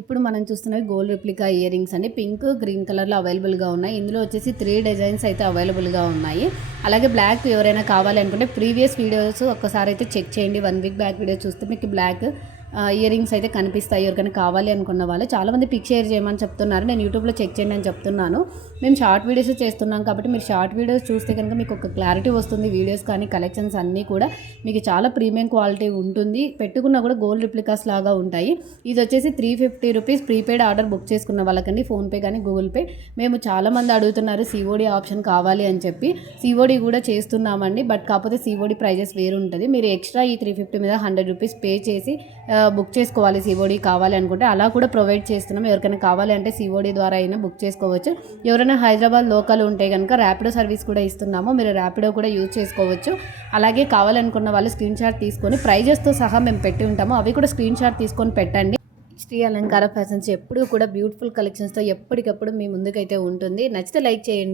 ఇప్పుడు మనం చూస్తున్నవి గోల్డ్ రిప్లికా ఇయర్ రింగ్స్ అండి. పింక్ గ్రీన్ కలర్లో అవైలబుల్గా ఉన్నాయి. ఇందులో వచ్చేసి త్రీ డిజైన్స్ అయితే అవైలబుల్గా ఉన్నాయి. అలాగే బ్లాక్ ఎవరైనా కావాలనుకుంటే ప్రీవియస్ వీడియోస్ ఒక్కసారి అయితే చెక్ చేయండి. వన్ వీక్ బ్యాక్ వీడియో చూస్తే మీకు బ్లాక్ ఇయర్ రింగ్స్ అయితే కనిపిస్తాయి. ఎవరికైనా కావాలి అనుకున్న వాళ్ళు చాలామంది పిక్ షేర్ చేయమని చెప్తున్నారు. నేను యూట్యూబ్లో చెక్ చేయండి అని చెప్తున్నాను. మేము షార్ట్ వీడియోస్ చేస్తున్నాం కాబట్టి మీరు షార్ట్ వీడియోస్ చూస్తే కనుక మీకు ఒక క్లారిటీ వస్తుంది. వీడియోస్ కానీ కలెక్షన్స్ అన్నీ కూడా మీకు చాలా ప్రీమియం క్వాలిటీ ఉంటుంది. పెట్టుకున్నా కూడా గోల్డ్ రిప్లికాస్ లాగా ఉంటాయి. ఇది వచ్చేసి three fifty rupees prepaid order book చేసుకున్న వాళ్ళకండి. ఫోన్పే కానీ గూగుల్ పే మేము చాలామంది అడుగుతున్నారు సిఓడి ఆప్షన్ కావాలి అని చెప్పి. సిఓడి కూడా చేస్తున్నామండి. బట్ కాకపోతే సిఓడి ప్రైజెస్ వేరు ఉంటుంది మీరు ఎక్స్ట్రా ఈ త్రీ ఫిఫ్టీ మీద హండ్రెడ్ రూపీస్ పే చేసి బుక్ చేసుకోవాలి సిఓడి కావాలి అనుకుంటే అలా కూడా ప్రొవైడ్ చేస్తున్నాం. ఎవరికైనా కావాలి అంటే సిఓడి ద్వారా అయినా బుక్ చేసుకోవచ్చు. ఎవరైనా హైదరాబాద్ లోకల్ ఉంటే కనుక ర్యాపిడో సర్వీస్ కూడా ఇస్తున్నాము. మీరు ర్యాపిడో కూడా యూజ్ చేసుకోవచ్చు. అలాగే కావాలనుకున్న వాళ్ళు స్క్రీన్ షాట్ తీసుకొని ప్రైజెస్తో సహా మేము పెట్టి ఉంటాము. అవి కూడా స్క్రీన్ షాట్ తీసుకొని పెట్టండి. శ్రీ అలంకార ఫ్యాషన్స్ ఎప్పుడు కూడా బ్యూటిఫుల్ కలెక్షన్స్తో ఎప్పటికప్పుడు మీ ముందుకైతే ఉంటుంది. నచ్చితే లైక్ చేయండి.